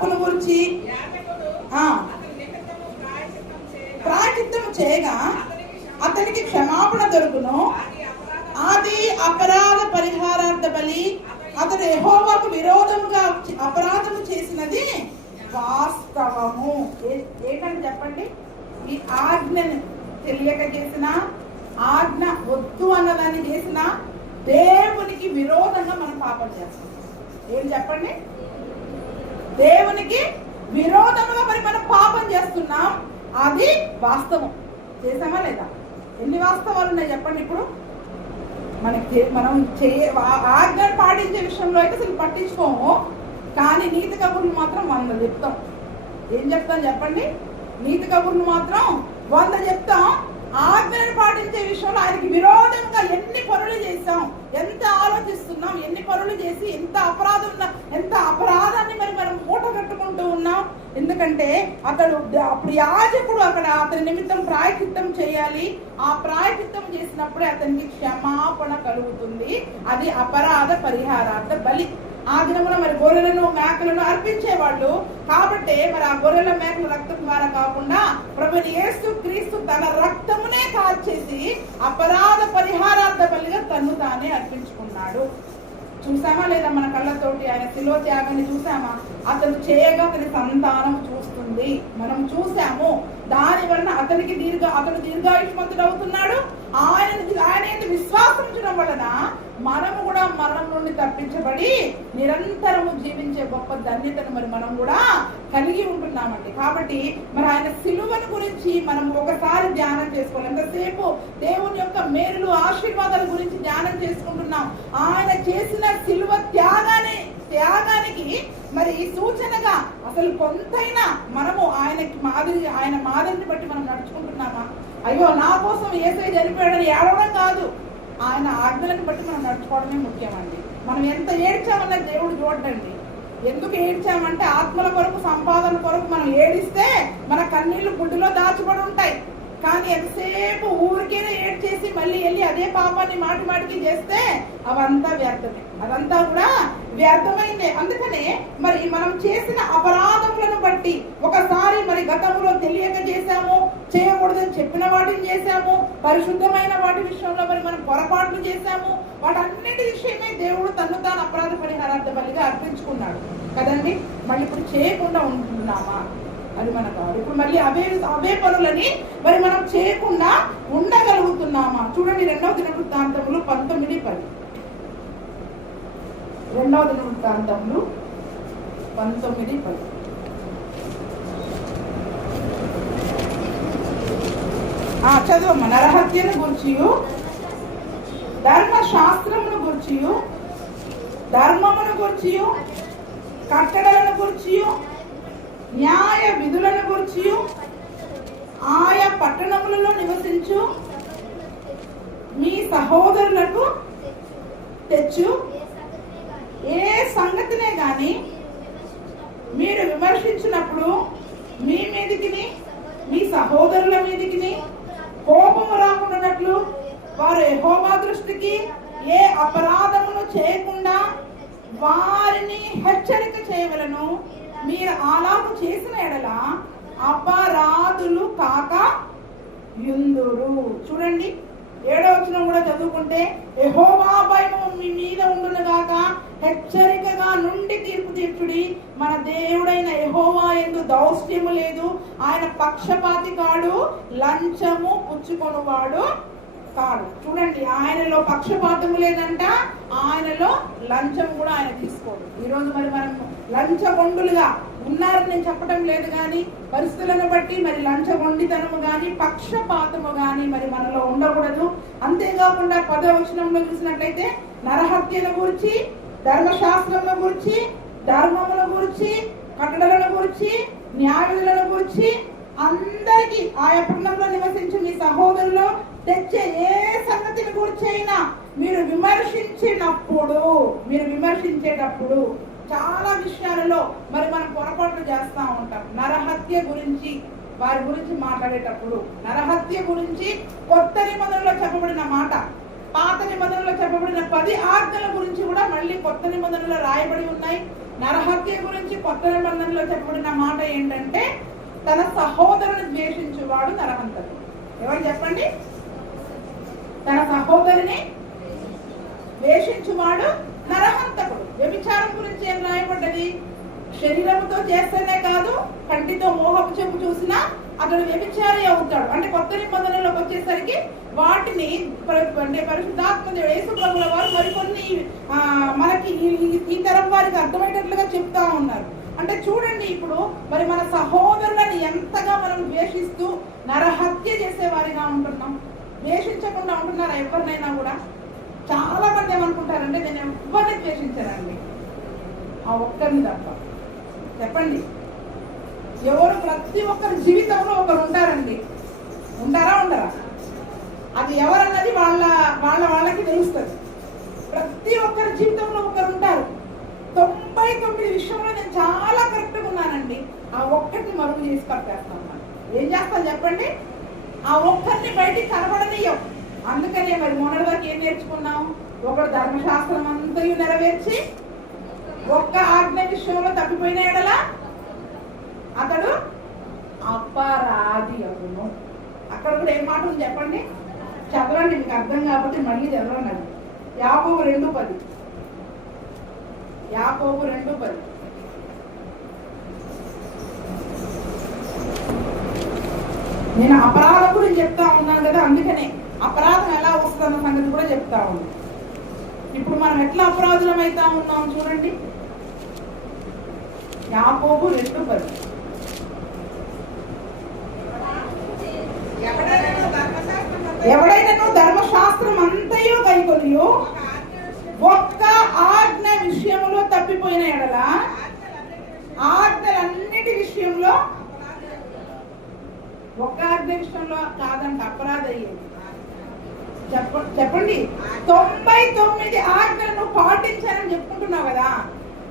తప్పుల గురించి ప్రాయశ్చిత్తము చేయగా అతనికి క్షమాపణ దొరుకును. అది అపరాధ పరిహారార్థ బలి. అతడు యెహోవాకు విరోధముగా అపరాధము చేసినది వాస్తవము. ఏంటని చెప్పండి, ఈ ఆజ్ఞను తెలియక చేసిన, ఆజ్ఞ వద్దు అన్నదాన్ని చేసిన దేవునికి విరోధంగా మనం పాపం చేస్తాం. ఏం చెప్పండి, దేవునికి విరోధంగా మరి మనం పాపం చేస్తున్నాం. అది వాస్తవం. చేసామా లేదా? ఎన్ని వాస్తవాలు ఉన్నాయి చెప్పండి. ఇప్పుడు మనం ఆజ్ఞను పాటించే విషయంలో అయితే అసలు పట్టించుకోము, కానీ నీతి కబుర్లు మాత్రం 100 చెప్తాం. ఏం చెప్తాం చెప్పండి, నీతి కబుర్లు మాత్రం 100 చెప్తాం. ఆజ్ఞను పాటించే విషయంలో ఆయనకి విరోధంగా ఎన్ని పనులు చేస్తాం, ఎంత ఆలోచిస్తున్నాం, ఎన్ని పనులు చేసి ఎంత అపరాధాన్ని మరి మనం మూట కట్టుకుంటూ ఉన్నాం. ఎందుకంటే అప్పుడు యాజకుడు అతని నిమిత్తం ప్రాయశ్చిత్తం చేయాలి. ఆ ప్రాయశ్చిత్తం చేసినప్పుడే అతనికి క్షమాపణ కలుగుతుంది. అది అపరాధ పరిహారార్థ బలి. ఆ దినమున మరి గొర్రెలను మేకలను అర్పించేవాళ్ళు కాబట్టి మరి ఆ గొర్రెల మేకల రక్తం ద్వారా కాకుండా ప్రభువైన యేసుక్రీస్తు తన రక్తమునే కార్చేసి అపరాధ పరిహారార్థ బలిగా తన్ను తానే అర్పించుకున్నాడు. చూసామా లేదా? మన కళ్ళతోటి ఆయన శిలువ త్యాగాన్ని చూసామా? అతను చేయగా అతని సంతానం చూస్తుంది, మనం చూసాము. దాని వలన అతడు దీర్ఘాయుష్మంతుడు అవుతున్నాడు. ఆయన విశ్వాసం ఉంచడం వలన మనము కూడా మరణం నుండి తప్పించబడి నిరంతరము జీవించే గొప్ప ధన్యతను మరి మనం కూడా కలిగి ఉంటున్నామండి. కాబట్టి మరి ఆయన సిలువను గురించి మనం ఒకసారి ధ్యానం చేసుకోవాలి. ఎంతసేపు దేవుని యొక్క మేలులు ఆశీర్వాదాల గురించి ధ్యానం చేసుకుంటున్నాం. ఆయన చేసిన సిలువ త్యాగానికి మరి సూచనగా అసలు కొంతైనా మనము ఆయన మాదిరిని బట్టి మనం నడుచుకుంటున్నామా? అయ్యో నా కోసం యేసయ్య చనిపోయాడని ఏడవడం కాదు, ఆయన ఆజ్ఞలను బట్టి మనం నడుచుకోవడమే ముఖ్యమండి. మనం ఎంత ఏడ్చామన్న దేవుడు చూడండి. ఎందుకు ఏడ్చామంటే ఆత్మల కొరకు, సంపాదన కొరకు మనం ఏడిస్తే మన కన్నీళ్లు గుడ్డులో దాచబడి ఉంటాయి. కానీ ఎంతసేపు ఊరికేనే ఏడ్చేసి మళ్ళీ వెళ్ళి అదే పాపాన్ని మాటికి చేస్తే అవంతా వ్యర్థమే, అదంతా కూడా వ్యర్థమైందే. అందుకనే మరి మనం చేసిన అపరాధములను బట్టి ఒకసారి మరి గతంలో తెలియక చేశాము, చేయకూడదని చెప్పిన వాటిని చేశాము, పరిశుద్ధమైన వాటి విషయంలో మరి మనం పొరపాట్లు చేశాము. వాటన్నిటి విషయమే దేవుడు తను తాను అపరాధ పరిహారార్థ బలిగా అర్పించుకున్నాడు కదండి. మళ్ళీ ఇప్పుడు చేయకుండా ఉంటున్నామా? అది మన కాదు. ఇప్పుడు మళ్ళీ అవే పనులని మరి మనం చేయకుండా ఉండగలుగుతున్నామా? చూడండి 2వ దినవృత్తాంతములు 19:10. 2వ దినవృత్తాంతములు 19:10. చదువమ్మ. నరహత్యను గుర్చియు ధర్మశాస్త్రమును గుర్చియు ధర్మమును గుర్చియు కట్టడలను గుర్చియు న్యాయ విధులను గురించి ఆయా పట్టణములలో నివసించు మీ సహోదరులకు తెచ్చు ఏ సంగతినే గాని మీరు విమర్శించినప్పుడు మీ మీదికి మీ సహోదరుల మీదికి కోపము రాకుండానట్లు వారు యెహోవా దృష్టికి ఏ అపరాధమును చేయకుండా వారిని హెచ్చరిక చేయవలను. మీరు అలాగూ చేసిన ఎడల అపరాధులు కాక యుందురు. చూడండి 7వ వచనం కూడా చదువుకుంటే యెహోవా భయము మీ మీద ఉండును గాక, హెచ్చరికగా నుండి తీర్పు తీర్చుడి. మన దేవుడైన యెహోవా యందు దౌష్ట్యము లేదు, ఆయన పక్షపాతి కాడు, లంచము పుచ్చుకొనువాడు కాడు. చూడండి, ఆయనలో పక్షపాతము లేదంట, ఆయనలో లంచం కూడా ఆయన తీసుకోడు. ఈరోజు మరి మనం లంచగొండులుగా ఉన్నారని నేను చెప్పడం లేదు, కానీ పరిస్థితులను బట్టి మరి లంచగొండితనము కానీ పక్షపాతము కానీ మరి మనలో ఉండకూడదు. అంతేకాకుండా 10వ వచనంలో చూసినట్లయితే నరహత్యను గురించి, ధర్మశాస్త్రముల గురించి, ధర్మముల గురించి, కట్టడలను గురించి, న్యాయులను గురించి అందరికీ ఆయా పట్టణంలో నివసించి మీ సహోదరులు తెచ్చే ఏ సంగతిని గురించైనా మీరు విమర్శించేటప్పుడు చాలా విషయాలలో మరి మనం పొరపాట్లు చేస్తూ ఉంటాం. నరహత్య గురించి వారి గురించి మాట్లాడేటప్పుడు, నరహత్య గురించి కొత్త నిబంధనలో చెప్పబడిన మాట, పాత నిబంధనలో చెప్పబడిన 10 ఆజ్ఞల గురించి కూడా మళ్ళీ కొత్త నిబంధనలో రాయబడి ఉన్నాయి. నరహత్య గురించి కొత్త నిబంధనలో చెప్పబడిన మాట ఏంటంటే తన సహోదరుని ద్వేషించువాడు నరహంతకుడు. ఎవరు చెప్పండి? తన సహోదరుని ద్వేషించువాడు నరహంతకుడు. వ్యభిచారం గురించి ఏం రాయబడ్డది? శరీరంతో చేస్తేనే కాదు, కంటితో మోహపు చూపు చూసినా అతడు వ్యభిచారి అవుతాడు. అంటే కొత్త నిబంధనలోకి వచ్చేసరికి వాటిని అంటే పరిశుద్ధాత్మ యేసు ప్రభువుల వారు మరికొన్ని మనకి ఈ తరం వారికి అర్థమయ్యేటట్లుగా చెప్తా ఉన్నారు. అంటే చూడండి, ఇప్పుడు మరి మన సహోదరులను ఎంతగా మనం ద్వేషిస్తూ నరహత్య చేసేవారిగా ఉంటున్నాం. ద్వేషించకుండా ఉంటున్నారా ఎవరినైనా కూడా? చాలా మంది ఏమనుకుంటారంటే నేను ఎవరిని ద్వేషించానండి, ఆ ఒక్కరిని తప్ప. చెప్పండి, ఎవరు? ప్రతి ఒక్కరి జీవితంలో ఒకరు ఉంటారండి. ఉంటారా ఉండరా? అది ఎవరన్నది వాళ్ళకి తెలుస్తుంది. ప్రతి ఒక్కరి జీవితంలో ఒకరు ఉంటారు. 99 విషయంలో నేను చాలా కరెక్ట్గా ఉన్నానండి, ఆ ఒక్కరిని మరుగు చేసి పట్టేస్తాను. ఏం చేస్తాను చెప్పండి? ఆ ఒక్కరిని బయటికి కనబడనీయం. అందుకనే మరి మొన్నటి వరకు ఏం నేర్చుకున్నాం? ఒకడు ధర్మశాస్త్రం అంతయు నెరవేర్చి ఒక్క ఆజ్ఞ విషయంలో తప్పిపోయిన ఎడల అతడు అపరాధి అగును. అక్కడ కూడా ఏం మాట ఉంది చెప్పండి? చదవండి, మీకు అర్థం కాబట్టి మళ్ళీ చదవండి. యాకోబు 2:10. యాకోబు 2:10. నేను అపరాధం గురించి చెప్తా ఉన్నాను కదా, అందుకనే అపరాధం ఎలా వస్తుందన్న సంగతి కూడా చెప్తా ఉన్నాను. ఇప్పుడు మనం ఎట్లా అపరాధులం అవుతా ఉన్నాం చూడండి. యాకోబు 2:10. ఎవడైనా ధర్మశాస్త్రం అంతయు కైకొనియు ఒక్క ఆజ్ఞ విషయంలో తప్పిపోయిన ఎడల, ఆజ్ఞలన్నిటి విషయంలో ఒక్క ఆజ్ఞ విషయంలో కాదంట అపరాధ అయ్యేది. చెప్పండి, 99 ఆజ్ఞలను పాటించానని చెప్పుకుంటున్నావు కదా,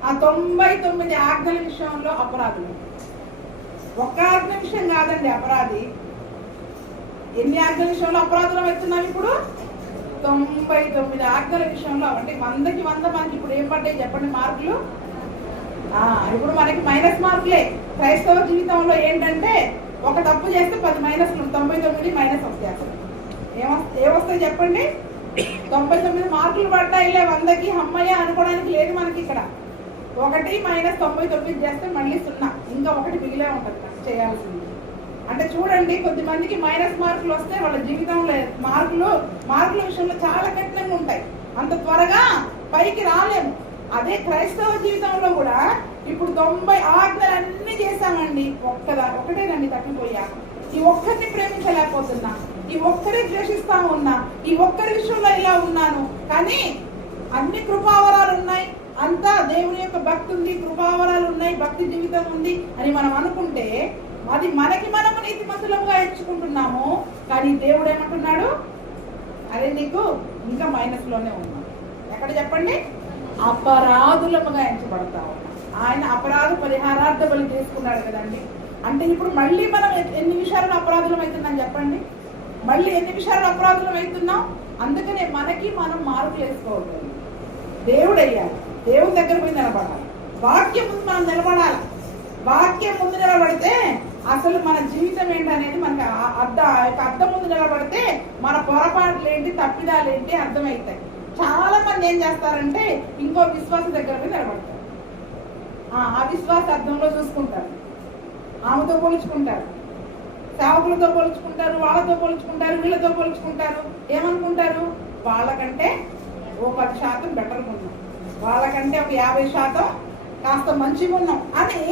ఆ 99 ఆజ్ఞల విషయంలో అపరాధులు. ఒక్క ఆజ్ఞ విషయం కాదండి అపరాధి. ఎన్ని ఆజ్ఞల విషయంలో అపరాధులం అవుతున్నాం ఇప్పుడు? 99 ఆజ్ఞల విషయంలో. అంటే 100కి 100 మనకి ఇప్పుడు ఏం పడ్డాయి చెప్పండి మార్కులు? ఇప్పుడు మనకి మైనస్ మార్కులే. క్రైస్తవ జీవితంలో ఏంటంటే ఒక తప్పు చేస్తే 10 మైనస్లు, 99 మైనస్ వస్తాయి. అసలు ఏమొస్తాయి చెప్పండి? 99 మార్కులు పడ్డాయిలే 100కి, అమ్మయ్య అనుకోవడానికి లేదు మనకి ఇక్కడ. 1 మైనస్ 99 చేస్తే మళ్ళీ 0, ఇంకా 1 మిగిలే ఉంటుంది చేయాల్సింది. అంటే చూడండి, కొద్దిమందికి మైనస్ మార్కులు వస్తే వాళ్ళ జీవితంలో మార్కుల విషయంలో చాలా కఠినంగా ఉంటాయి. అంత త్వరగా పైకి రాలేము. అదే క్రైస్తవ జీవితంలో కూడా ఇప్పుడు 90 ఆజ్ఞలు అన్ని చేశామండి, ఒకటేనండి తప్పిపోయా. ఈ ఒక్కరిని ప్రేమించలేకపోతున్నా, ఈ ఒక్కరే ద్వేషిస్తా ఉన్నా, ఈ ఒక్కరి విషయంలో ఇలా ఉన్నాను. కానీ అన్ని కృపావరాలు ఉన్నాయి, అంతా దేవుని యొక్క భక్తి ఉంది, కృపావరాలు ఉన్నాయి, భక్తి జీవితం ఉంది అని మనం అనుకుంటే అది మనకి మనము నీతిమంతులుగా ఎంచుకుంటున్నాము. కానీ దేవుడు ఏమంటున్నాడు? అరే నీకు ఇంకా మైనస్ లోనే ఉన్నాం. ఎక్కడ చెప్పండి? అపరాధులముగా ఎంచబడతా ఉన్నాం. ఆయన అపరాధ పరిహారార్థ బలి చేసుకున్నాడు కదండి. అంటే ఇప్పుడు మళ్ళీ మనం ఎన్ని విషయాల్లో అపరాధులం అవుతున్నాం చెప్పండి? మళ్ళీ ఎన్ని విషయాల్లో అపరాధులం అవుతున్నాం? అందుకనే మనకి మనం మార్పులు వేసుకోవద్దు. దేవుడు అయ్యాలి, దేవుని దగ్గర పోయి నిలబడాలి, వాక్యం ముందు మనం నిలబడాలి. వాక్యం ముందు నిలబడితే అసలు మన జీవితం ఏంటనేది మనకి అర్థం ముందు నిలబడితే మన పొరపాట్లు ఏంటి, తప్పిదాలు ఏంటి అర్థమవుతాయి. చాలా మంది ఏం చేస్తారంటే ఇంకో విశ్వాస దగ్గర పోయి నిలబడతారు. ఆ విశ్వాస అర్థంలో చూసుకుంటారు, ఆమెతో పోల్చుకుంటారు, సేవకులతో పోల్చుకుంటారు, వాళ్ళతో పోల్చుకుంటారు, వీళ్ళతో పోల్చుకుంటారు. ఏమనుకుంటారు? వాళ్ళకంటే ఓ 10% బెటర్గా ఉన్నాం, వాళ్ళకంటే ఒక 50% కాస్త మంచిగా ఉన్నాం అని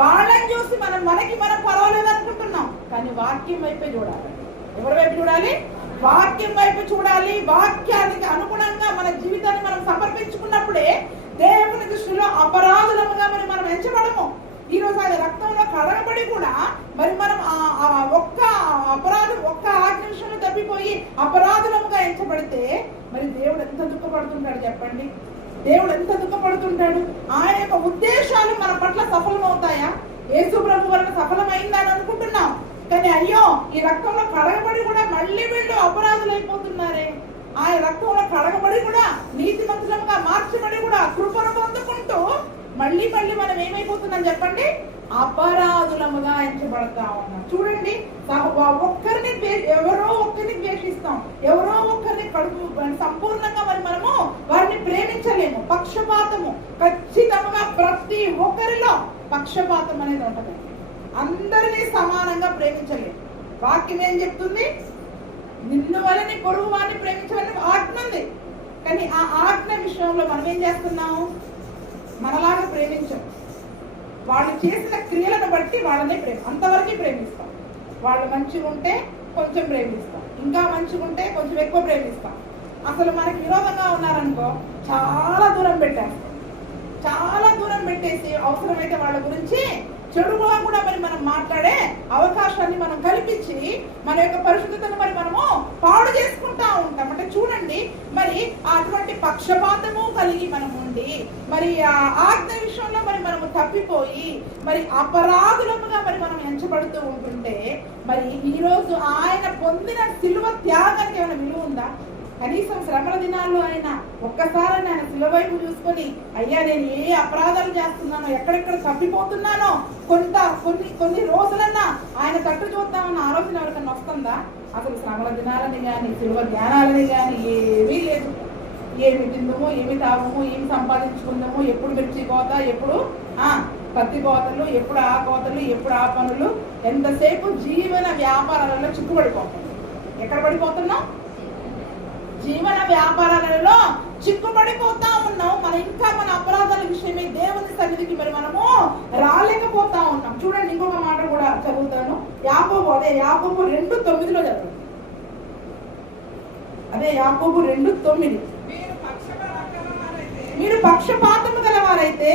వాళ్ళని చూసి మనకి మనం పర్వాలేదు అనుకుంటున్నాం. కానీ వాక్యం వైపే చూడాలి. ఎవరి వైపు చూడాలి? వాక్యం వైపు చూడాలి. వాక్యానికి అనుగుణంగా మన జీవితాన్ని మనం సమర్పించుకున్నప్పుడే దేవుని దృష్టిలో అపరాధులముగా మనం ఎంచబడము. ఈ రోజు ఆయన రక్తంలో కడగబడి కూడా మరి మనం ఒక్క ఆజ్ఞ విషయంలో తప్పిపోయి అపరాధులముగా ఎంచబడితే మరి దేవుడు ఎంత దుఃఖపడుతుంటాడు చెప్పండి? దేవుడు ఎంత దుఃఖపడుతుంటాడు? ఆయన యొక్క ఉద్దేశాలు మన పట్ల సఫలమవుతాయా? యేసు ప్రభు వలన సఫలమైందని అనుకుంటున్నాం, కానీ అయ్యో ఈ రక్తంలో కడగబడి కూడా మళ్ళీ వీళ్ళు అపరాధులు అయిపోతున్నారే. ఆయన రక్తంలో కడగబడి కూడా నీతిమంతులుగా మార్చబడి కూడా కృపను పొందుకుంటూ మళ్ళీ ఏమైపోతున్నాం చెప్పండి? అపరాధులముగా ఎంచబడతా ఉన్నాం. చూడండి, ఎవరో ఒక్కరిని ద్వేషిస్తాం, ఎవరో ఒక్కరిని సంపూర్ణంగా మనము వారిని ప్రేమించలేము. పక్షపాతము ఖచ్చితంగా ప్రతి ఒక్కరిలో పక్షపాతం అనేది ఉంటుంది. అందరినీ సమానంగా ప్రేమించలేము. వాక్యం ఏం చెప్తుంది? నిన్ను వలని పొరుగు వారిని ప్రేమించాలని ఆజ్ఞ ఉంది. కానీ ఆ ఆజ్ఞ విషయంలో మనం ఏం చేస్తున్నాము? మనలాగా ప్రేమించం. వాళ్ళు చేసిన క్రియలను బట్టి వాళ్ళనే అంతవరకు ప్రేమిస్తాం. వాళ్ళు మంచిగా ఉంటే కొంచెం ప్రేమిస్తాం, ఇంకా మంచిగా ఉంటే కొంచెం ఎక్కువ ప్రేమిస్తాం. అసలు మనకి విరోధంగా ఉన్నారనుకో చాలా దూరం పెట్టేసి అవసరమైతే వాళ్ళ గురించి చెడుగా కూడా మనం మాట్లాడే అవకాశాన్ని మనం కల్పించి మన యొక్క పరిశుద్ధతను మనము పాడు చేసుకుంటా ఉంటాం. అంటే చూడండి, మరి అటువంటి పక్షపాతము కలిగి మనం ఉండి మరి ఆ ఆజ్ఞ విషయంలో మనము తప్పిపోయి మరి అపరాధులముగా మనం ఎంచబడుతూ ఉంటుంటే మరి ఈ రోజు ఆయన పొందిన సిలువ త్యాగానికి ఏమైనా విలువ ఉందా? కనీసం శ్రమల దినాల్లో ఆయన ఒక్కసారి ఆయన సిలువ వైపు చూసుకొని, అయ్యా నేను ఏ అపరాధాలు చేస్తున్నానో, ఎక్కడెక్కడ తప్పిపోతున్నానో కొన్ని రోజులన్నా ఆయన తట్టు చూద్దామన్న ఆలోచన ఎవరికన్నా వస్తుందా? అసలు శ్రమల దినాలని కానీ సిలువ జ్ఞానాలని కానీ ఏమీ లేదు. ఏమి తిందాము, ఏమి తాగము, ఏమి సంపాదించుకుందాము, ఎప్పుడు మిర్చి కోత, ఎప్పుడు పత్తి కోతలు, ఎప్పుడు ఆ కోతలు, ఎప్పుడు ఆ పనులు, ఎంతసేపు జీవన వ్యాపారాలలో చిక్కుబడిపోతాం. ఎక్కడ పడిపోతున్నాం? జీవన వ్యాపారాలలో చిక్కుబడిపోతా ఉన్నాం. మన అపరాధాల విషయమే దేవుని సన్నిధికి మనము రాలేకపోతా ఉన్నాం. చూడండి, ఇంకొక మాట కూడా చదువుతాను. యాకోబు 2:9 చదువు. అదే యాకోబు 2:9. మీరు పక్షపాతము గలవారైతే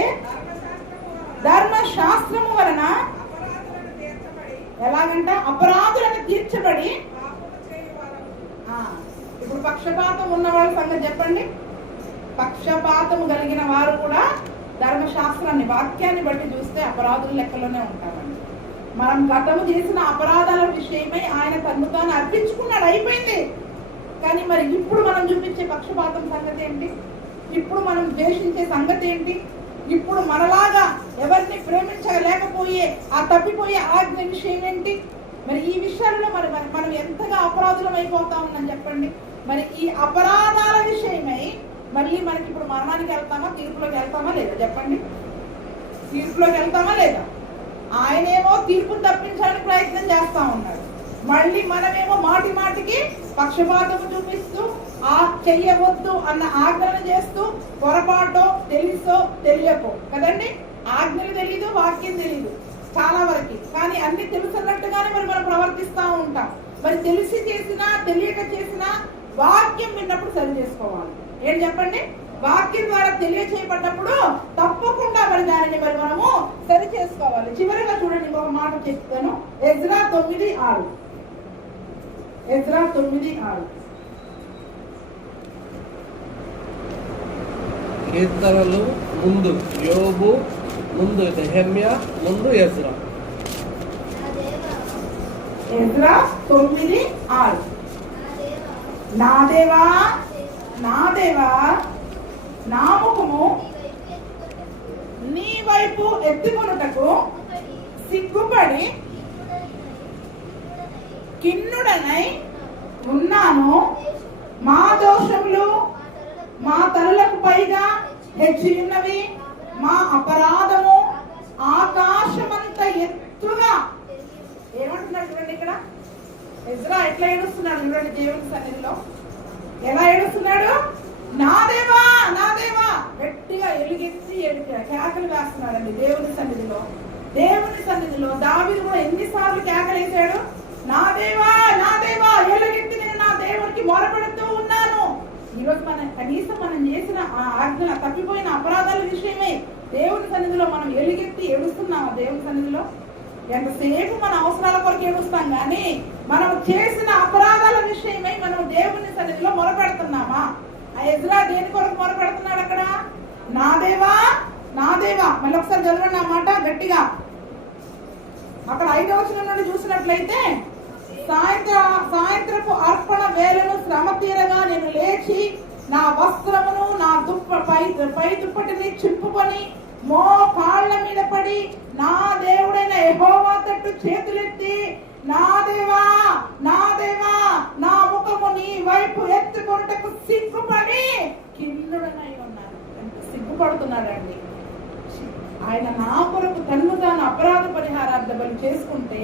ధర్మశాస్త్రము వలన ఎలాగంట అపరాధులను తీర్చబడి. ఇప్పుడు పక్షపాతం ఉన్న వాళ్ళ సంగతి చెప్పండి. పక్షపాతము కలిగిన వారు కూడా ధర్మశాస్త్రాన్ని, వాక్యాన్ని బట్టి చూస్తే అపరాధుల లెక్కలోనే ఉంటారండి. మనం గతము చేసిన అపరాధాల విషయమై ఆయన తను తాను అర్పించుకున్నాడు, అయిపోయింది. కానీ మరి ఇప్పుడు మనం చూపించే పక్షపాతం సంగతి ఏంటి? ఇప్పుడు మనం ద్వేషించే సంగతి ఏంటి? ఇప్పుడు మనలాగా ఎవరిని ప్రేమించలేకపోయే ఆ తప్పిపోయే ఆజ్ఞ విషయం ఏంటి? మరి ఈ విషయాల్లో మనం ఎంతగా అపరాధులం అయిపోతా ఉన్నాం చెప్పండి. మరి ఈ అపరాధాల విషయమై మళ్ళీ మనకి ఇప్పుడు మరణానికి వెళ్తామా, తీర్పులోకి వెళ్తామా లేదా చెప్పండి? తీర్పులోకి వెళ్తామా లేదా? ఆయనేమో తీర్పును తప్పించడానికి ప్రయత్నం చేస్తా ఉన్నాడు. మళ్ళీ మనమేమో మాటికి పక్షపాతము చూపిస్తూ ఆ చెయ్యవద్దు అన్న ఆజ్ఞలు చేస్తూ పొరపాటో తెలుసో తెలియకో కదండి, ఆజ్ఞలు తెలీదు, వాక్యం తెలీదు చాలా వరకు. కానీ అన్ని తెలుసున్నట్టుగానే మనం ప్రవర్తిస్తూ ఉంటాం. మరి తెలిసి చేసినా తెలియక చేసినా వాక్యం విన్నప్పుడు సరి చేసుకోవాలి. ఏం చెప్పండి? వాక్యం ద్వారా తెలియచేయబడ్డప్పుడు తప్పకుండా దానిని మనము సరి చేసుకోవాలి. చివరిగా చూడండి, ఇంకొక మాట చెప్తాను. ఎజ్రా 9:6. ఎజ్రా 9:6. కీర్తనలు ముందు యోబు, ముందు నెహెమ్యా, ముందు ఎజ్రా. ఎజ్రా 9:6. నా దేవా నా దేవా, నా ముఖము నీ వైపు ఎత్తుకొనుటకు సిగ్గుపడి కిన్నుడనై ఉన్నాను. మా దోషములు మా తలలకు పైగా హెచ్చి ఉన్నవి, మా అపరాధము ఆకాశమంత ఎత్తుగా. ఏమంటున్నాడు చూడండి ఇక్కడ ఎజ్రా ఎట్లా ఏడుస్తున్నాడు చూడండి దేవుని సన్నిధిలో. ఎలా ఏడుస్తున్నాడు? నా దేవా నా దేవా, గట్టిగా ఎలుగెత్తి కేకలు వేస్తున్నాడండి దేవుని సన్నిధిలో. దేవుని సన్నిధిలో దావీదు కూడా ఎన్నిసార్లు కేకలేశాడు? నా దేవా నా దేవా, ఎలుగెత్తి నేను నా దేవునికి మొరపెడుతూ ఉన్నాను. ఈరోజు కనీసం మనం చేసిన ఆ ఆజ్ఞ తప్పిపోయిన అపరాధాల విషయమే దేవుని సన్నిధిలో మనం ఎలుగెత్తి ఏడుస్తున్నాము. దేవుని సన్నిధిలో ఎంతసేపు మన అవసరాల కొరకు ఏడుస్తాం, కానీ మనం చేసిన అపరాధాల విషయమై మనం దేవుని సన్నిధిలో మొరపెడుతున్నామా? ఆ ఎజ్రా దేని కొరకు మొరపెడుతున్నాడు అక్కడ? నా దేవా నా దేవా. మళ్ళీ ఒకసారి చదవండి ఆ మాట గట్టిగా. అక్కడ 5వ వచనం నుండి చూసినట్లయితే, సాయంత్రపు అర్పణ వేళను శ్రమ తీరగా నేను లేచి నా వస్త్రమును నా పై దుప్పటిని చింపుకొని కాళ్ళ మీద పడి నిలబడి నా దేవుడైన యెహోవా తట్టు చేతులెత్తి నా దేవా నా దేవా నా ముఖము నీ వైపు ఎత్తుకొనుటకు సిగ్గుపడి కిన్నుడనై ఉన్నాను. ఎంత సిగ్గుపడుతున్నాడండి. ఆయన నా కొరకు తన్ను తాను అపరాధ పరిహారార్థ బలి చేసుకుంటే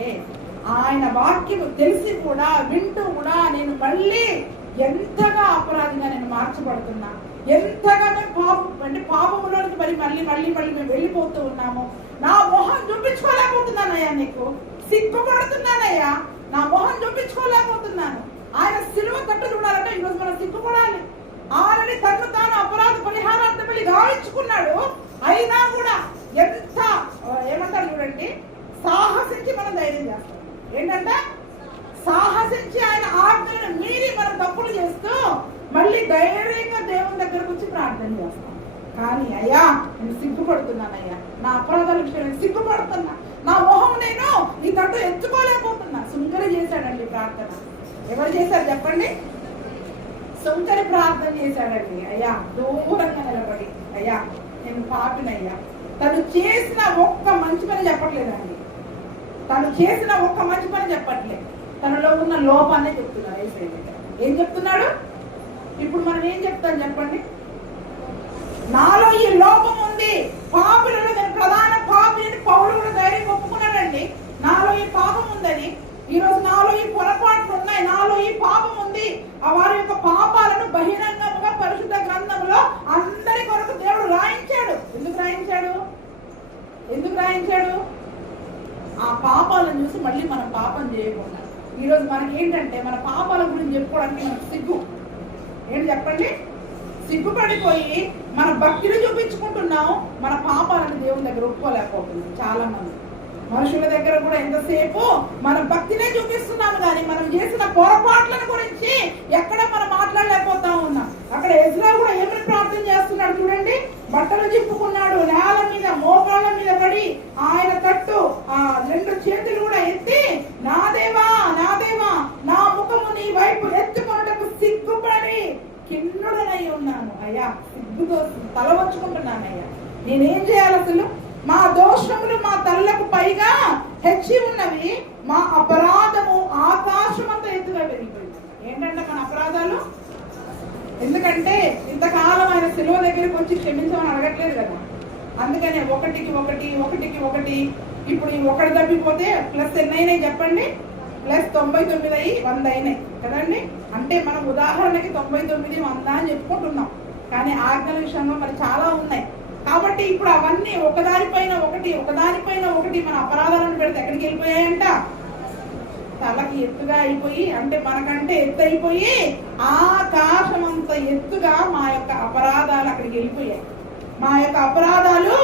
ఆయన వాక్యం తెలిసి కూడా వింటూ కూడా నేను మళ్ళీ ఎంతగా అపరాధిగా నేను మార్చబడుతున్నా, ఎంతగా మేము పాపములోనికి మళ్ళీ మేము వెళ్ళిపోతూ ఉన్నాము. నా మొహం చూపించుకోలేకపోతున్నానయ్యా, నీకు సిగ్గుపడుతున్నానయ్యా, నా మొహం చూపించుకోలేకపోతున్నాను. ఆయన సిలువ కట్టు చూడాలంటే ఈరోజు మనం సిగ్గుపడాలి. ఆల్రెడీ తను తాను అపరాధ పరిహారార్థ బలి గావించుకున్నాడు. అయినా కూడా ఎంత ఏమంటారు చూడండి, సాహసించి మనం ధైర్యం చేస్తాం. ఏంటంటే సాహసించి ఆయన ఆజ్ఞలను మీరి మనం తప్పులు చేస్తూ మళ్ళీ ధైర్యంగా దేవుని దగ్గరకు వచ్చి ప్రార్థన చేస్తాం. కానీ అయ్యా నేను సిగ్గుపడుతున్నానయ్యా, నా అపరాధాల విషయం నేను సిగ్గుపడుతున్నా, నా మొహం నేను నీ తట్టు ఎత్తుకోలేకపోతున్నా. సుంకరి చేశాడండి ప్రార్థన. ఎవరు చేశారు చెప్పండి? సుంకరి ప్రార్థన చేశాడండి. అయ్యా దూరంగా నిలబడి, అయ్యా నేను పాపినయ్యా. తను చేసిన ఒక్క మంచి పని చెప్పట్లేదండి, తను చేసిన ఒక్క మంచి పని చెప్పట్లేదు, తనలో ఉన్న లోపాన్ని చెప్తున్నాడు. ఏం చెప్తున్నాడు? ఇప్పుడు మనం ఏం చెప్తాం చెప్పండి? నాలో ఈ లోపం ఉంది, పాపులలో నేను ప్రధాన పాపిని పౌలు కూడా ధైర్యం ఒప్పుకున్నాడండి. నాలో ఈ పాపం ఉందని, ఈరోజు నాలో ఈ పొరపాట్లు ఉన్నాయి, నాలో ఈ పాపం ఉంది. వారి యొక్క పాపాలను బహిరంగంగా పరిశుద్ధ గ్రంథంలో అందరి కొరకు దేవుడు రాయించాడు. ఎందుకు రాయించాడు? ఆ పాపాలను చూసి మళ్ళీ మనం పాపం చేయకుండా. ఈరోజు మనకి ఏంటంటే మన పాపాల గురించి చెప్పుకోవడానికి మనకు సిగ్గు. ఏంటి చెప్పండి? సిగ్గుపడిపోయి మన భక్తిని చూపించుకుంటున్నాం, మన పాపాలను దేవుని దగ్గర ఒప్పుకోలేకపోతున్నాం. చాలా మంది మనుషుల దగ్గర కూడా ఎంతసేపు మన భక్తినే చూపిస్తున్నాము, కానీ మనం చేసిన పొరపాట్లను గురించి ఎక్కడ మనం మాట్లాడలేకపోతా ఉన్నాం. అక్కడ ఎజ్రా కూడా ఏమని ప్రార్థన చేస్తున్నాడు చూడండి. బట్టలు చింపుకున్నాడు, నేల మీద మోకాళ్ళ మీద పడి ఆయన తట్టు రెండు చేతులు కూడా ఎత్తి నా దేవా నా దేవా నా ముఖము నీ వైపు ఎత్తుకొనుటకు సిగ్గుపడి కిన్నుడనై ఉన్నాను. అయ్యా సిగ్గుతో తల వంచుకుంటున్నానయ్యా, నేనేం చేయాలి? అసలు మా దోషములు మా తల్లకు పైగా హెచ్చి ఉన్నవి, మా అపరాధము ఆకాశమంతా ఎత్తుగా పెరిగిపోయింది. ఏంటంటే మన అపరాధాలు, ఎందుకంటే ఇంతకాలం ఆయన సిలువ దగ్గరికి వచ్చి క్షమించమని అడగట్లేదు కదా, అందుకనే ఒకటికి ఒకటి. ఇప్పుడు ఈ ఒకటి తప్పిపోతే ప్లస్ ఎన్ని అయినాయి చెప్పండి? ప్లస్ 99 అయ్యి 100 అయినాయి కదండి. అంటే మనం ఉదాహరణకి 99, 100 అని చెప్పుకుంటున్నాం, కానీ ఆజ్ఞల విషయంలో మరి చాలా ఉన్నాయి. కాబట్టి ఇప్పుడు అవన్నీ ఒకదానిపైన ఒకటి మన అపరాధాలను పెడితే ఎక్కడికి వెళ్ళిపోయాయంట? తలకి ఎత్తుగా అయిపోయి, అంటే మనకంటే ఎత్తు అయిపోయి ఆకాశం అంత ఎత్తుగా మా యొక్క అపరాధాలు అక్కడికి వెళ్ళిపోయాయి. మా యొక్క అపరాధాలు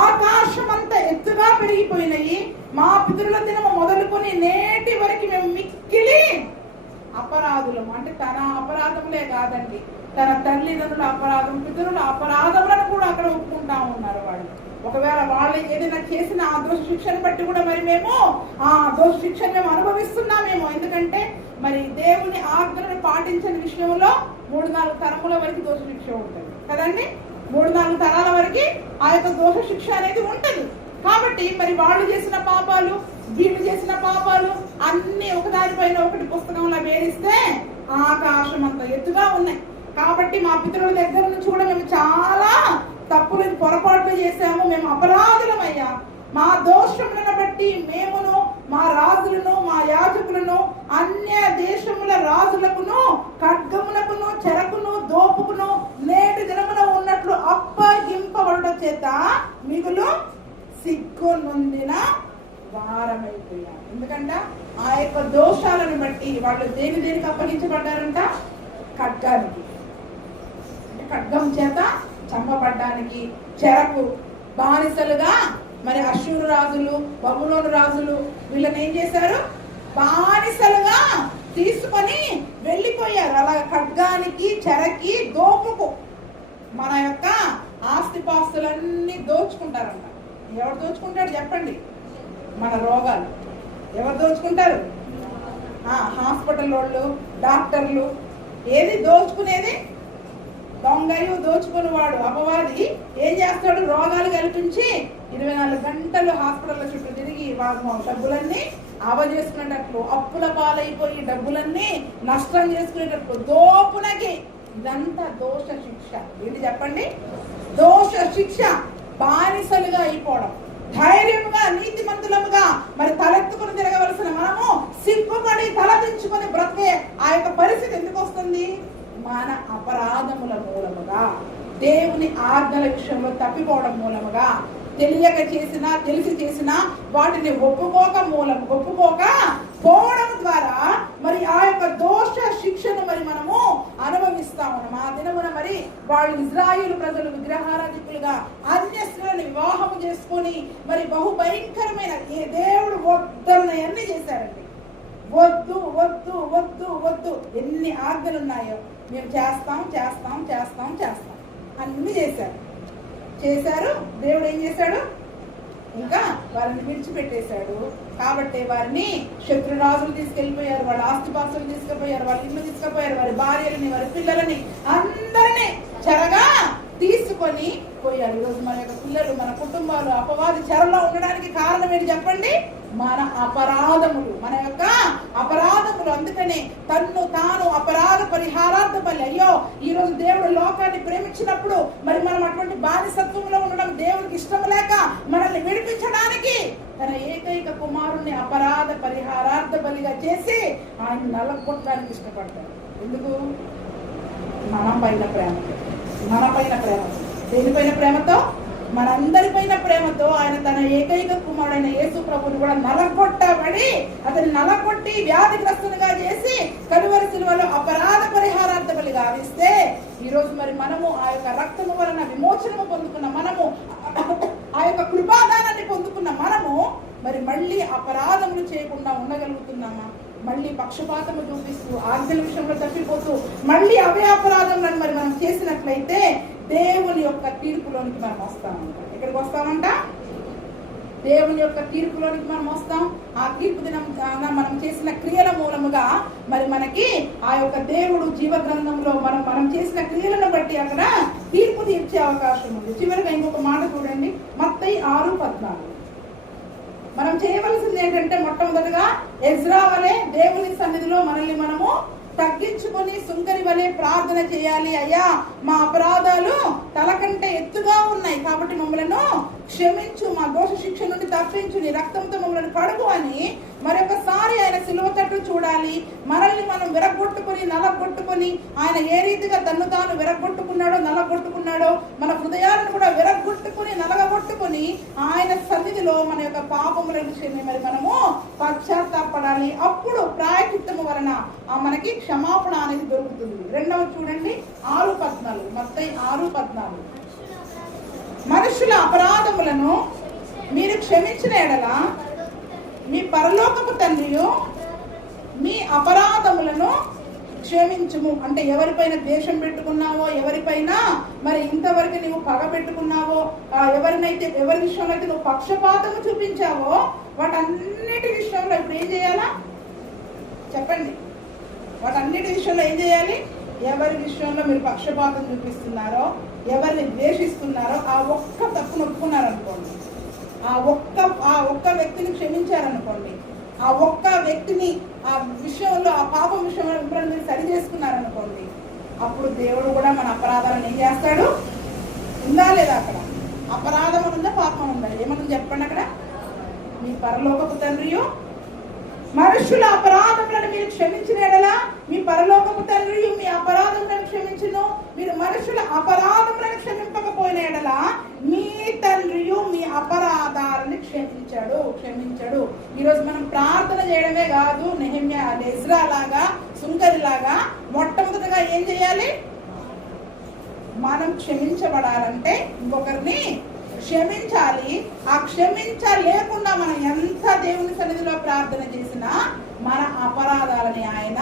ఆకాశం అంత ఎత్తుగా పెరిగిపోయినాయి. మా పితరుల దినము మొదలుకొని నేటి వరకు మేము మిక్కిలి అపరాధులం. అంటే తన అపరాధములే కాదండి, తన తల్లిదండ్రుల అపరాధం, పితరుల అపరాధములను కూడా అక్కడ ఒప్పుకుంటా ఉన్నారు వాళ్ళు. ఒకవేళ వాళ్ళు ఏదైనా చేసిన ఆ దోష శిక్షను బట్టి కూడా మరి మేము ఆ దోష శిక్షను మేము అనుభవిస్తున్నామేమో. ఎందుకంటే మరి దేవుని ఆజ్ఞలను పాటించని విషయంలో 3-4 తరముల వరకు దోష శిక్ష ఉంటుంది కదండి. 3-4 తరాల వరకు ఆ యొక్క దోష శిక్ష అనేది ఉంటుంది. కాబట్టి మరి వాళ్ళు చేసిన పాపాలు, వీళ్ళు చేసిన పాపాలు అన్ని ఒకదానిపైన ఒకటి పుస్తకంలో వేరిస్తే ఆకాశం అంత ఎత్తుగా ఉన్నాయి. కాబట్టి మా పితరుల దగ్గర నుంచి కూడా మేము చాలా తప్పులు పొరపాట్లు చేశాము, మేము అపరాధులమయ్యా. మా దోషములను బట్టి మేమును మా రాజులను మా యాజకులను అన్య దేశముల రాజులకును ఖడ్గమునకును చెరకును దోపుకును నేటి దినమున ఉన్నట్లు అప్పగింపబడుట చేత మిగులు సిగ్గు నొందిన వారమైపోయాం. ఎందుకంటే ఆ యొక్క దోషాలను బట్టి వాళ్ళు దేనికి అప్పగించబడ్డారంట? ఖడ్గానికి, ఖడ్గం చేత చంపబడ్డానికి, చెరకు బానిసలుగా మరి అశ్షూరు రాజులు, బబులోను రాజులు వీళ్ళని ఏం చేశారు? బానిసలుగా తీసుకొని వెళ్ళిపోయారు. అలా ఖడ్గానికి, చెరకి, దోపుకు మన యొక్క ఆస్తిపాస్తులన్నీ దోచుకుంటారంట. ఎవరు దోచుకుంటాడు చెప్పండి? మన రోగాలు ఎవరు దోచుకుంటారు? హాస్పిటల్ వాళ్ళు, డాక్టర్లు. ఏది దోచుకునేది? దొంగయు దోచుకునేవాడు అపవాది ఏం చేస్తాడు? రోగాలు కల్పించి 24 గంటలు హాస్పిటల్ చుట్టూ తిరిగి వాళ్ళ డబ్బులన్నీ చేసుకునేటట్లు, అప్పుల పాలైపోయి డబ్బులన్నీ నష్టం చేసుకునేటట్లు, దోపునకి. ఇదంతా దోష శిక్ష. ఏంటి చెప్పండి? దోష శిక్ష. బానిసలుగా అయిపోవడం. ధైర్యంగా నీతిమంతులముగా మరి తలెత్తుకుని తిరగవలసిన మనము సిగ్గుపడి తలదించుకొని బ్రతికే ఆ యొక్క పరిస్థితి ఎందుకు వస్తుంది? మన అపరాధముల మూలముగా, దేవుని ఆజ్ఞల విషయంలో తప్పిపోవడం మూలముగా, తెలియక చేసినా తెలిసి చేసినా వాటిని ఒప్పుకోక పోవడం ద్వారా మరి ఆ యొక్క దోష శిక్షను మరి మనము అనుభవిస్తా ఉన్నాం. ఆ దినమున మరి వాళ్ళు ఇజ్రాయేలు ప్రజలు విగ్రహారాధికులుగా అన్య స్త్రీలను వివాహము చేసుకొని మరి బహు భయంకరమైన ఏ దేవుడు వద్దన్నయన్నీ చేశారండి. వద్దు వద్దు వద్దు వద్దు ఎన్ని ఆజ్ఞలు ఉన్నాయో మేము చేస్తాం అన్ని చేశారు. దేవుడు ఏం చేశాడు? ఇంకా వారిని విడిచిపెట్టేశాడు. కాబట్టి వారిని శత్రురాజులు తీసుకెళ్లిపోయారు, వాళ్ళ ఆస్తిపాస్తులు తీసుకుపోయారు, వాళ్ళ ఇల్లు తీసుకుపోయారు, వారి భార్యలని, వారి పిల్లలని అందరినీ చెరగా తీసుకొని పోయారు. ఈరోజు మన యొక్క పిల్లలు, మన కుటుంబాలు అపవాది చెరలో ఉండడానికి కారణం ఏంటి చెప్పండి? మన అపరాధములు, మన యొక్క అపరాధములు. అందుకనే తన్ను తాను అపరాధ పరిహారార్థ బలి. అయ్యో, ఈ రోజు దేవుడు లోకాన్ని ప్రేమించినప్పుడు మరి మనం అటువంటి బానిసత్వంలో ఉండడం దేవుడికి ఇష్టం లేక మనల్ని విడిపించడానికి తన ఏకైక కుమారుణ్ణి అపరాధ పరిహారార్థ బలిగా చేసి ఆయన నలగొట్టడానికి ఇష్టపడతాడు. ఎందుకు? మన పైన ప్రేమ. దేనిపైన ప్రేమతో? మనందరిపైన ప్రేమతో ఆయన తన ఏకైక కుమారుడైన యేసు ప్రభుని కూడా నలగొట్టబడి, అతన్ని నలగొట్టి వ్యాధిగ్రస్తునిగా చేసి కలువరి సిలువలో అపరాధ పరిహారార్థ బలి గావిస్తే ఈరోజు మరి మనము ఆ యొక్క రక్తము వలన విమోచనము పొందుకున్న మనము, ఆ యొక్క కృపాదానాన్ని పొందుకున్న మనము మరి మళ్ళీ అపరాధములు చేయకుండా ఉండగలుగుతున్నామా? మళ్ళీ పక్షపాతము చూపిస్తూ ఆజ్ఞల విషయంలో తప్పిపోతూ మళ్ళీ అవే అపరాధములను మరి మనం చేసినట్లయితే దేవుని యొక్క తీర్పులోనికి మనం వస్తామంట. ఎక్కడికి వస్తామంట? దేవుని యొక్క తీర్పులోనికి మనం వస్తాం. ఆ తీర్పు దినం మనం చేసిన క్రియల మూలముగా మరి మనకి ఆ యొక్క దేవుడు జీవ గ్రంథంలో మనం చేసిన క్రియలను బట్టి అక్కడ తీర్పు తీర్చే అవకాశం ఉంది. చివరిగా ఇంకొక మాట చూడండి, మత్తయి 6:14. మనం చేయవలసింది ఏంటంటే మొట్టమొదటిగా ఎజ్రా వలె దేవుని సన్నిధిలో మనల్ని మనము తగ్గించుకొని సుంకరి వలె ప్రార్థన చేయాలి. అయ్యా, మా అపరాధాలు తల కంటే ఎత్తుగా ఉన్నాయి కాబట్టి మమ్మలను క్షమించు, మా దోష శిక్ష నుండి తప్పించు, నీ రక్తంతో మమ్మల్ని కడుగు అని మరొకసారి ఆయన సిలువ తట్టు చూడాలి. మనల్ని మనం విరగొట్టుకుని నలగొట్టుకొని ఆయన ఏ రీతిగా తన్ను తాను విరగొట్టుకున్నాడో నలగొట్టుకున్నాడో మన హృదయాలను కూడా విరగొట్టుకుని నలగొట్టుకుని ఆయన సన్నిధిలో మన యొక్క పాపములను మరి మనము పశ్చాత్తాపడాలి. అప్పుడు ప్రాయచిత్తము వలన మనకి క్షమాపణ అనేది దొరుకుతుంది. రెండవది చూడండి 6:14, మత్తయి 6:14. మనుషుల అపరాధములను మీరు క్షమించిన ఎడల మీ పరలోకపు తండ్రియు మీ అపరాధములను క్షమించుము. అంటే ఎవరిపైన ద్వేషం పెట్టుకున్నావో, ఎవరిపైన మరి ఇంతవరకు నువ్వు పగ పెట్టుకున్నావో, ఎవరి విషయంలో అయితే నువ్వు పక్షపాతము చూపించావో వాటన్నిటి విషయంలో ఇప్పుడు ఏం చేయాలా చెప్పండి? వాటన్నిటి విషయంలో ఏం చేయాలి? ఎవరి విషయంలో మీరు పక్షపాతం చూపిస్తున్నారో, ఎవరిని ద్వేషిస్తున్నారో ఆ ఒక్క తప్పును ఒప్పుకున్నారనుకోండి, ఆ ఒక్క వ్యక్తిని క్షమించారనుకోండి, ఆ ఒక్క వ్యక్తిని ఆ విషయంలో, ఆ పాపం విషయంలో మిమ్మల్ని మీరు సరి చేసుకున్నారనుకోండి, అప్పుడు దేవుడు కూడా మన అపరాధాలను ఏం చేస్తాడు? ఉందా లేదా? అక్కడ అపరాధం ఉందా, పాపం ఉందా? ఏమన్నా చెప్పండి. అక్కడ మీ పరలోకపు తండ్రియు మనుషుల అపరాధములను మీరు క్షమించిన ఎడల మీ పరలోకపు తండ్రియు మీ అపరాధములను క్షమించును. మీరు మనుషుల అపరాధములను క్షమింపకపోయిన ఎడల మీ తండ్రియు మీ అపరాధాలను క్షమించడు. ఈరోజు మనం ప్రార్థన చేయడమే కాదు, నెహెమ్యా ఎజ్రా లాగా సుంకరి లాగా మొట్టమొదటిగా ఏం చేయాలి? మనం క్షమించబడాలంటే ఇంకొకరిని క్షమించాలి. ఆ క్షమించలేకుండా మనం ఎంత దేవుని సన్నిధిలో ప్రార్థన చేసినా మన అపరాధాలని ఆయన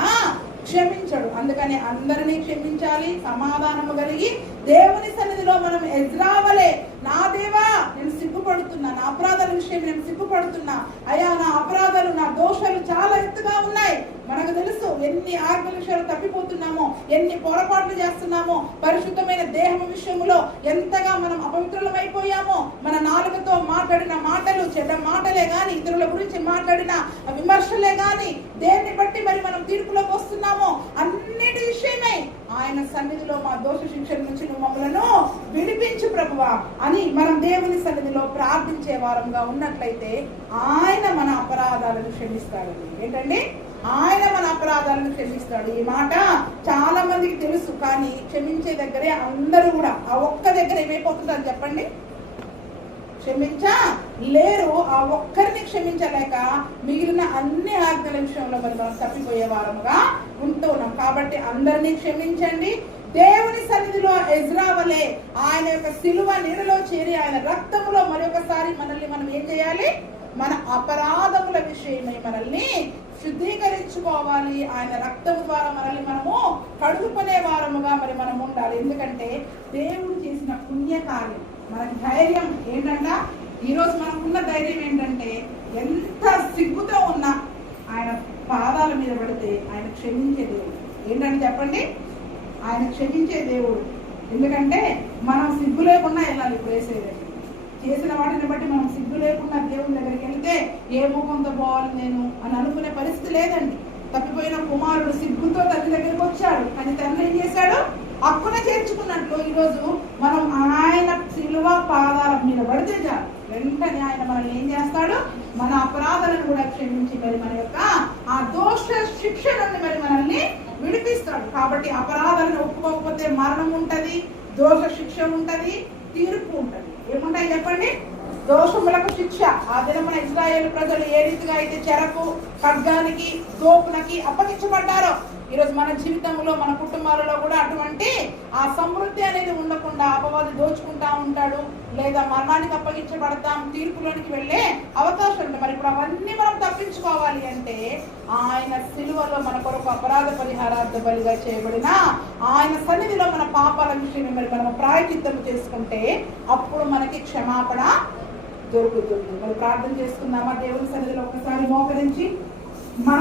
క్షమించడు. అందుకని అందరినీ క్షమించాలి, సమాధానము కలిగి దేవుని సన్నిధిలో మనం ఎజ్రా వలె, నా దేవా నేను సిగ్గుపడు సిగ్గుపడుతున్నా, నా అపరాధాల విషయం నేను సిగ్గుపడుతున్నా. అయ్యా, నా అపరాధాలు, నా దోషాలు చాలా ఎత్తుగా ఉన్నాయి. మనకు తెలుసు ఎన్ని ఆజ్ఞల విషయాలు తప్పిపోతున్నామో, ఎన్ని పొరపాట్లు చేస్తున్నామో, పరిశుద్ధమైన దేహం విషయంలో ఎంతగా మనం అపవిత్రులమైపోయామో. మన నాలుకతో మాట్లాడిన మాటలు చెడ్డ మాటలే గాని, ఇతరుల గురించి మాట్లాడిన విమర్శలే గాని, దేన్ని బట్టి మరి మనం తీర్పులోకి వస్తున్నామో అన్నిటి విషయమై ఆయన సన్నిధిలో మా దోష శిక్షణ నుంచి నువ్వు మమ్మలను విడిపించు ప్రభువా అని మనం దేవుని సన్నిధిలో ప్రార్థించే వారంగా ఉన్నట్లయితే ఆయన మన అపరాధాలను క్షమిస్తాడు. ఏంటండి? ఆయన మన అపరాధాలను క్షమిస్తాడు. ఈ మాట చాలా మందికి తెలుసు, కానీ క్షమించే దగ్గరే అందరూ కూడా ఆ ఒక్క దగ్గర ఏమైపోతుంటారు చెప్పండి? క్షమించలేరు. ఆ ఒక్కరిని క్షమించలేక మిగిలిన అన్ని ఆజ్ఞల విషయంలో మరి మనం తప్పిపోయే వారముగా ఉంటూ ఉన్నాం. కాబట్టి అందరినీ క్షమించండి. దేవుని సన్నిధిలో ఎజ్రా వలె ఆయన యొక్క సిలువ నీడలో చేరి ఆయన రక్తములో మరొకసారి మనల్ని మనం ఏం చేయాలి? మన అపరాధముల విషయమై మనల్ని శుద్ధీకరించుకోవాలి. ఆయన రక్తము ద్వారా మనల్ని మనము కడుగుకునే వారముగా మరి మనం ఉండాలి. ఎందుకంటే దేవుడు చేసిన పుణ్యకార్యం మనకి ధైర్యం ఏంటంట? ఈరోజు మనకున్న ధైర్యం ఏంటంటే, ఎంత సిగ్గుతో ఉన్నా ఆయన పాదాల మీద పడితే ఆయన క్షమించే దేవుడు. ఏంటంటే చెప్పండి? ఆయన క్షమించే దేవుడు. ఎందుకంటే మనం సిగ్గు లేకుండా వెళ్ళాలి. ఇప్పుడు వేసేది చేసిన వాటిని బట్టి మనం సిగ్గు లేకుండా దేవుని దగ్గరికి వెళ్తే ఏ ముఖంతో పోవాలి నేను అని అనుకునే పరిస్థితి లేదండి. తప్పిపోయిన కుమారుడు సిగ్గుతో తల్లి దగ్గరికి వచ్చాడు, కానీ తండ్రి ఏం చేశాడు? అక్కున చేర్చుకున్నట్లు ఈరోజు మనం ఆయన సిలువ పాదాల మీద పడితే చాలు, వెంటనే ఆయన మనల్ని ఏం చేస్తాడు? మన అపరాధాలను కూడా క్షమించి మరి మన యొక్క ఆ దోష శిక్ష నుండి మరి మనల్ని విడిపిస్తాడు. కాబట్టి అపరాధాలను ఒప్పుకోకపోతే మరణం ఉంటది, దోష శిక్ష ఉంటది, తీర్పు ఉంటది. ఏముంటాయి చెప్పండి? దోషములకు శిక్ష. ఆ దినమున ఇశ్రాయేలు ప్రజలు ఏ రీతిగా అయితే చెరకు, ఖడ్గానికి, దోపునకి అప్పగించబడ్డారో, ఈరోజు మన జీవితంలో మన కుటుంబాలలో కూడా అటువంటి ఆ సమృద్ధి అనేది ఉండకుండా అపవాది దోచుకుంటా ఉంటాడు, లేదా మరణానికి అప్పగించబడతాం, తీర్పులోనికి వెళ్ళే అవకాశం ఉంటుంది. మరి ఇప్పుడు అవన్నీ మనం తప్పించుకోవాలి అంటే ఆయన సిలువలో మన కొరకు అపరాధ పరిహారార్థ బలిగా చేయబడిన ఆయన సన్నిధిలో మన పాపాల విషయం మరి మనం ప్రాయచిత్తం చేసుకుంటే అప్పుడు మనకి క్షమాపణ దొరుకుతుంది. మరి ప్రార్థన చేసుకుందామా? దేవుని సన్నిధిలో ఒకసారి మోకరించి మన